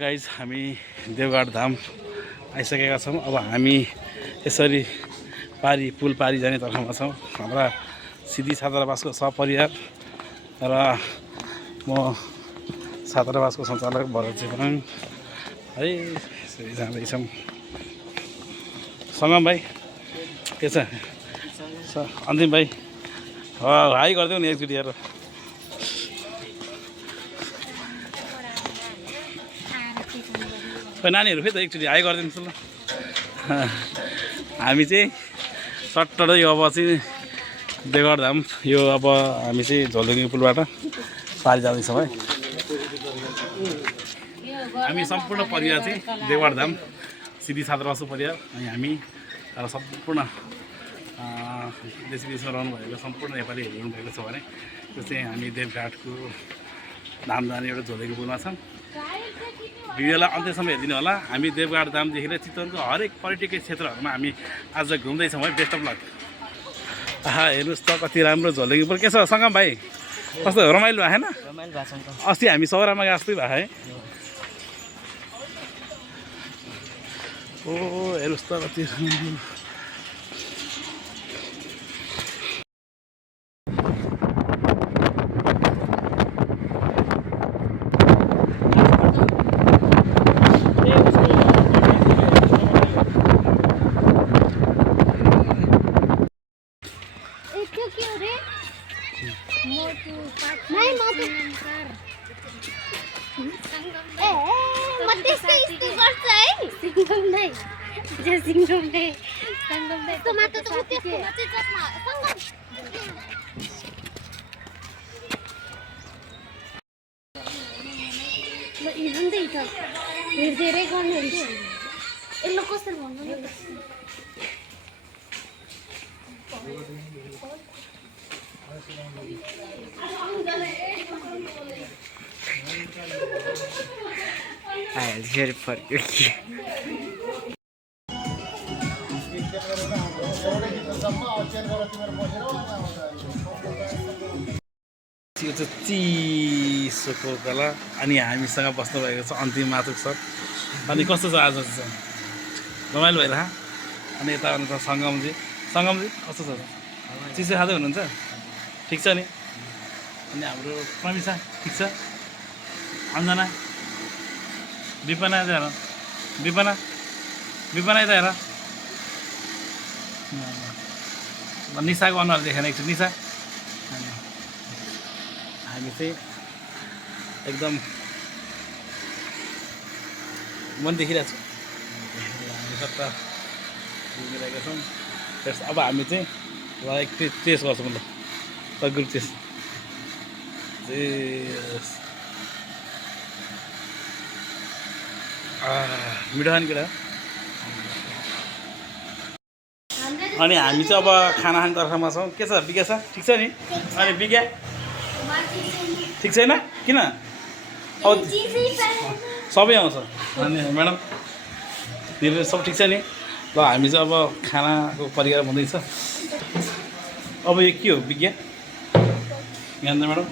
Guys हामी देवघाट धाम आइसकेका छौँ। अब हामी यसरी पुल पारी जाने तर्फमा छौँ। हाम्रा सिधी छात्रावासको सपरिवार र म छात्रावासको सञ्चालक भरत चेपाङ है यसरी जाँदैछौँ। सङ्गम भाइ के छ? अन्तिम भाइ हाई गरिदेऊ नि एकचोटि हेर। नानीहरू फेरि त एकचोटि हाई गरिदिनुहोस् ल। हामी चाहिँ सट्टै अब चाहिँ देवघाट धाम यो अब हामी चाहिँ झोलुङ्गे पुलबाट पारि जाँदैछौँ है। हामी सम्पूर्ण परिवार चाहिँ देवघाट धाम सिधी छात्रावासको परिवार अनि हामी सम्पूर्ण देश विदेशमा रहनुभएको सम्पूर्ण नेपालीहरू हुनुभएको छ भने त्यो चाहिँ हामी देवघाटको धाम जाने एउटा झोलुङ्गे पुलमा छौँ। भिडियोलाई अन्त्यसम्म हेरिदिनु होला। हामी देवघाट धामदेखि लिएर चितवनको हरेक पर्यटकीय क्षेत्रहरूमा हामी आज घुम्दैछौँ है। Best of lock. आहा हेर्नुहोस् त कति राम्रो झोलुङ्गे पुल। के छ सङ्गम भाइ, कस्तो रमाइलो भएन? अस्ति हामी सौरामा गएको जस्तै भयो है। ओ हेर्नुहोस् त कति यो चाहिँ चिसोको कला अनि हामीसँग बस्नुभएको छ अन्तिम मातुक सर। अनि कस्तो छ आज चाहिँ रमाइलो भइरह? अनि यता भन्नु सङ्गमजी कस्तो छ? चिसो खाँदै हुनुहुन्छ? ठिक छ नि? अनि हाम्रो प्रमिसा ठिक छ? अन्जना विपना हेर, विपना यता हेर। निसाको अनुहार देखेन एकचोटि निसा। हामी चाहिँ एकदम मन देखिरहेको छ। हामी कता घुमिरहेका छौँ। अब हामी चाहिँ ल एक टेस्ट गर्छौँ ल ग्रुप टेस्ट। मिठो खाने केटा। अनि हामी चाहिँ अब खाना खाने तर्फमा छौँ। के छ बिगा छ? ठिक छ नि? अनि बिगा ठिक छैन? किन? अब सबै आउँछ। अनि म्याडम तिमीहरू सब ठिक छ नि? ल हामी चाहिँ अब खानाको परिकार हुँदैछ। अब यो के हो विज्ञा? यहाँ म्याडम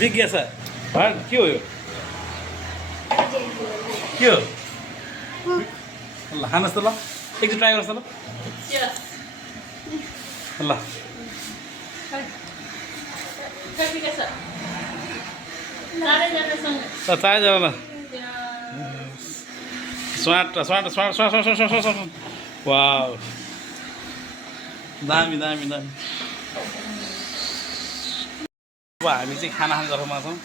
विज्ञा छ के हो यो? के हो? ल खानुहोस् त ल एकचोटि ट्राई गर्नुहोस् त ल। ल चायजना ल स्वाट वाउ दामी। अब हामी चाहिँ खाना खाने तर्फमा छौँ।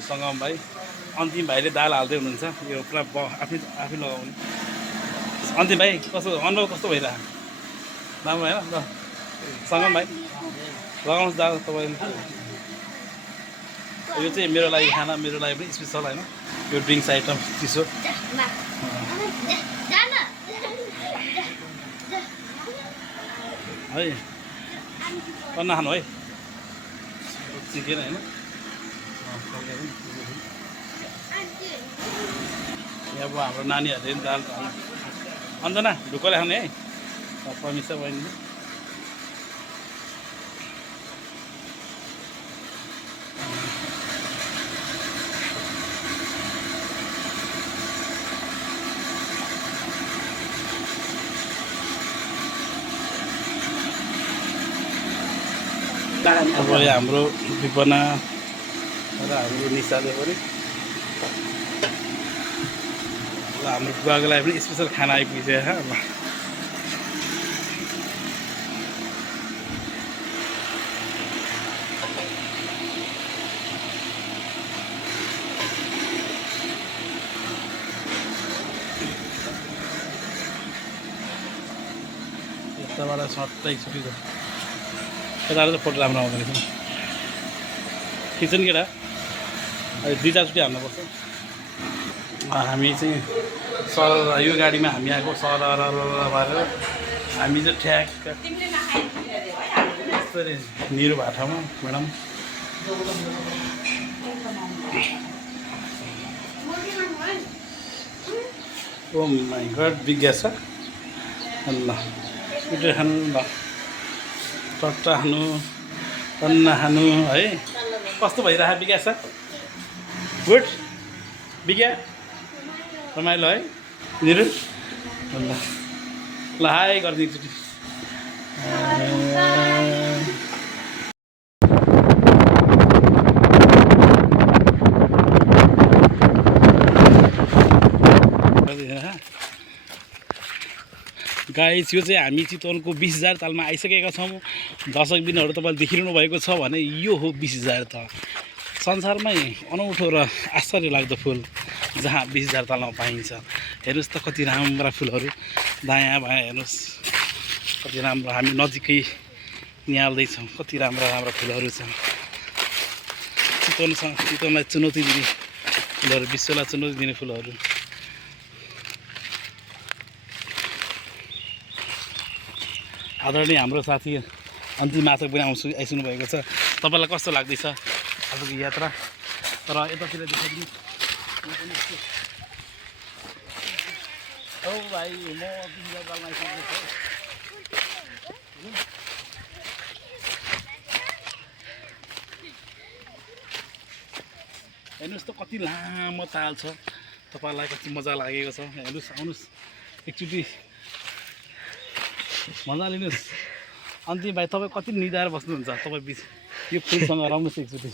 सङ्गम भाइ अन्तिम भाइले दाल हाल्दै हुनुहुन्छ। यो पुरा आफै लगाउने। अन्तिम भाइ कस्तो अनुभव कस्तो भइरहेको? राम्रो भएन ल? सङ्गम भाइ लगाउनुहोस् दाल तपाईँले। यो चाहिँ मेरो लागि खाना, मेरो लागि पनि स्पेसल होइन। यो ड्रिङ्क्स आइटम चिसो है। कन्न खानु है चिकेन होइन। यहाँ अब हाम्रो नानीहरूले पनि दाल। अन्जना ढुक्कले खाने है? प्रमिसा बहिनीले अब हाम्रो विपना र हाम्रो निशाले पनि ल हाम्रो बुवाको लागि पनि स्पेसल खाना आइपुगेछ ल यताबाट सट्टै एकचोटि यताबाट चाहिँ फोटो राम्रो आउँदैन रहेछ खिच्छ नि केटा अहिले 2-4चोटि हाल्नुपर्छ हामी चाहिँ सर यो गाडीमा हामी आएको सर भएर हामी चाहिँ ठ्याक्क यस्तरी निरो भएको ठाउँमा म्याडम ओ माई गड विज्ञा छ ल पिठो खानु ल टट्टा खानु टन्ना खानु है कस्तो भइरहेको विज्ञा छ गुड विज्ञा रमाइलो है निरु ल ल हाई गरिदिन्छु एकचोटि गाइस यो चाहिँ हामी चितवनको 20,000 तालमा आइसकेका छौँ दर्शक बिनहरू तपाईँले देखिरहनु भएको छ भने यो हो 20,000 ताल संसारमै अनौठो र आश्चर्य लाग्दो फुल जहाँ 20,000 तालमा पाइन्छ हेर्नुहोस् त कति राम्रा फुलहरू दायाँ बायाँ हेर्नुहोस् कति राम्रो हामी नजिकै निहाल्दैछौँ कति राम्रा राम्रा फुलहरू छन् चितवनलाई चुनौती दिने फुलहरू विश्वलाई चुनौती दिने फुलहरू आदरणीय हाम्रो साथी अन्तिम माछक पनि आइसक्नु भएको छ तपाईँलाई कस्तो लाग्दैछ आजको यात्रा र यतातिर देखाइदिनु औ भाइ म हेर्नुहोस् त कति लामो ताल छ तपाईँलाई कति मजा लागेको छ हेर्नुहोस् आउनुहोस् एकचोटि मजा लिनुहोस् अन्तिम भाइ तपाईँ कति निधाएर बस्नुहुन्छ तपाईँ बिच यो फुलसँग रम्नुहोस् एकचोटि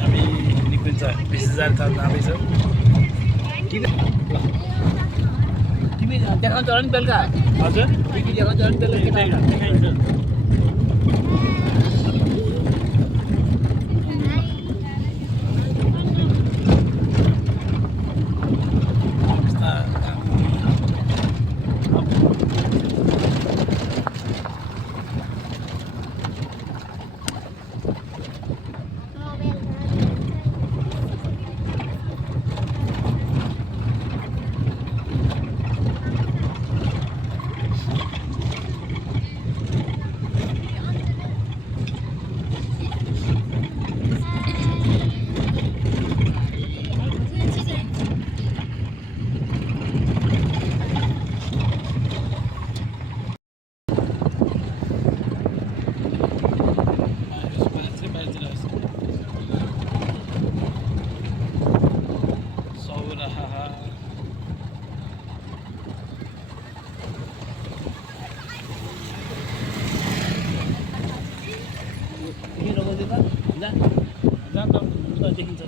हामी निक्लिन्छ 20,000 ताल जाँदैछौँ तिमी देखाउँछ होला नि बेलुका हजुर तिमी देखाउँछ होला नि बेलुका देखाइन्छ देखिन्छ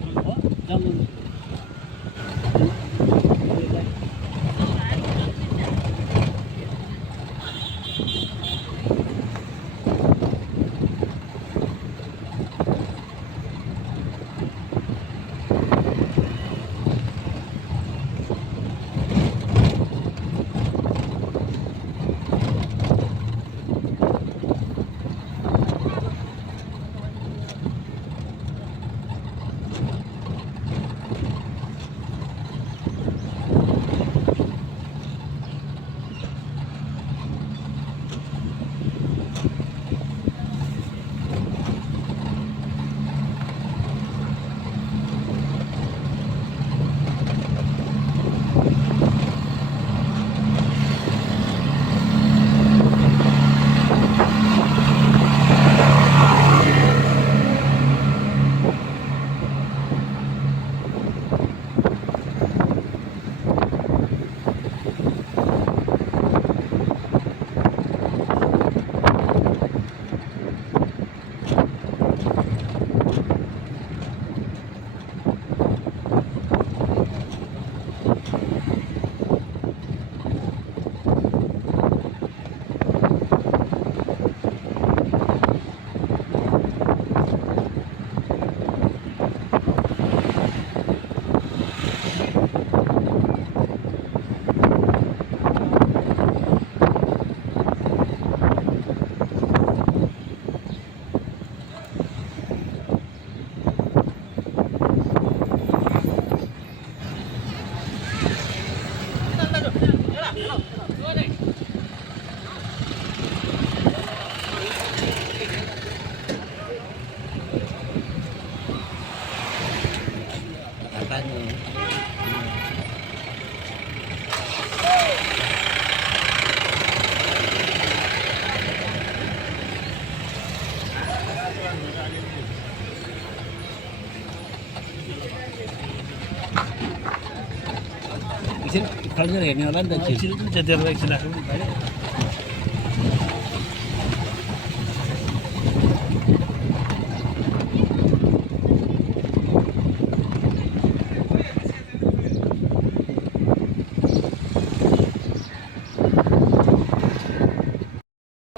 एकछिन खल्जेर हेर्ने होला नि त एकछिन त्यतिखेर एकछिन राख्नु नि भाइ।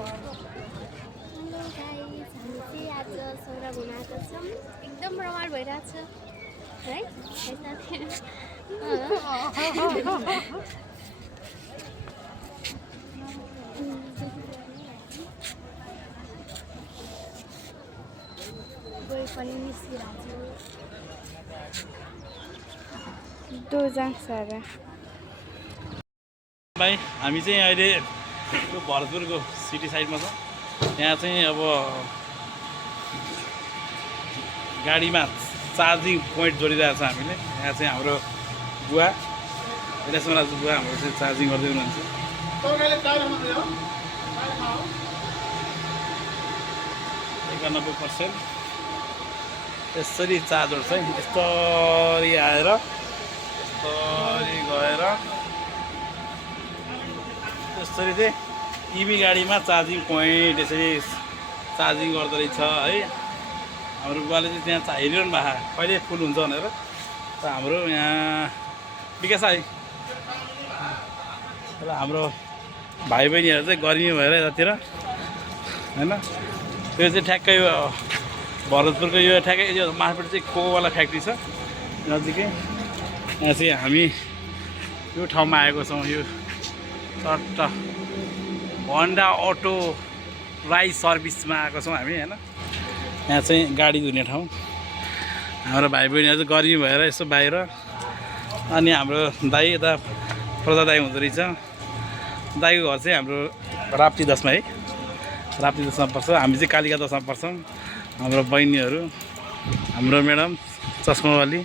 हेलो गाइस, हामी चाहिँ आज सौरा घुमाएको छौँ। एकदम रमाइलो भइरहेको छ है कोही पनि निस्किरहेको छ जान्छ अरे भाइ हामी चाहिँ अहिले यो भरतपुरको सिटी साइडमा छौँ। यहाँ चाहिँ अब गाडीमा चार्जिङ पोइन्ट जोडिरहेको छ हामीले। यहाँ चाहिँ हाम्रो बुवा विलासराज बुवा हाम्रो चाहिँ चार्जिङ गर्दै हुनुहुन्छ। 91% यसरी चार्जर चाहिँ यस्तरी आएर यस्तरी गएर यसरी चाहिँ इभी गाडीमा चार्जिङ पोइन्ट यसरी चार्जिङ गर्दो रहेछ है। हाम्रो बुवाले चाहिँ त्यहाँ हेरिरहनु भएको कहिले फुल हुन्छ भनेर। र हाम्रो यहाँ विकास आयो र हाम्रो भाइ बहिनीहरू चाहिँ गर्मी भएर यतातिर होइन। त्यो चाहिँ ठ्याक्कै यो भरतपुरको यो ठ्याक्कै यो मार्केट चाहिँ कोकोवाला फ्याक्ट्री छ नजिकै। यहाँ चाहिँ हामी यो ठाउँमा आएको छौँ। यो चट्ट होन्डा अटो राइड सर्भिसमा आएको छौँ हामी होइन। यहाँ चाहिँ गाडी धुने ठाउँ। हाम्रो भाइ बहिनीहरू चाहिँ गर्मी भएर यसो बाहिर। अनि हाम्रो दाइ यता प्रजा दाइ हुँदो रहेछ। दाइको घर चाहिँ हाम्रो राप्ती 10मा है, राप्ती 10मा पर्छ। हामी चाहिँ कालिका 10मा पर्छौँ। हाम्रो बहिनीहरू हाम्रो म्याडम चस्मावाली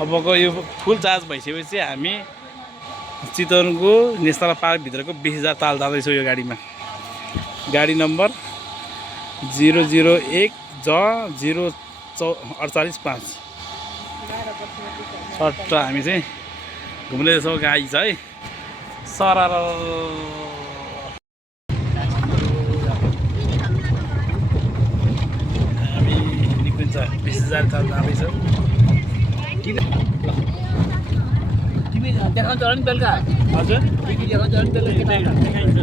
अबको यो फुल चार्ज भइसकेपछि हामी चितवनको नेसनल पार्कभित्रको 20,000 ताल जाँदैछौँ यो गाडीमा। गाडी नम्बर 001J0485 सट्ट हामी चाहिँ घुम्दैछौँ। गाडी छ है सरार हामी निक्लिन्छ 20,000 ताल जाँदैछौँ। तिमी देखाउँछ होला नि बेलुका हजुर तिमी देखाउँछ होला नि बेलुका देखाइन्छ।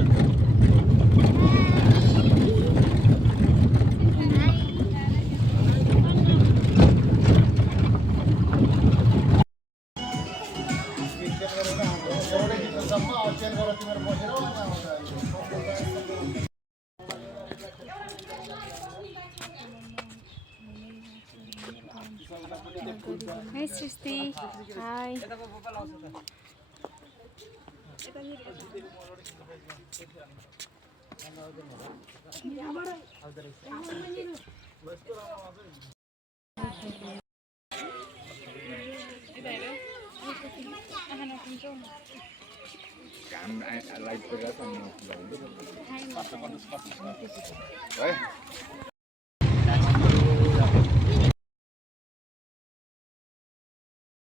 Hi Srishti. Hi.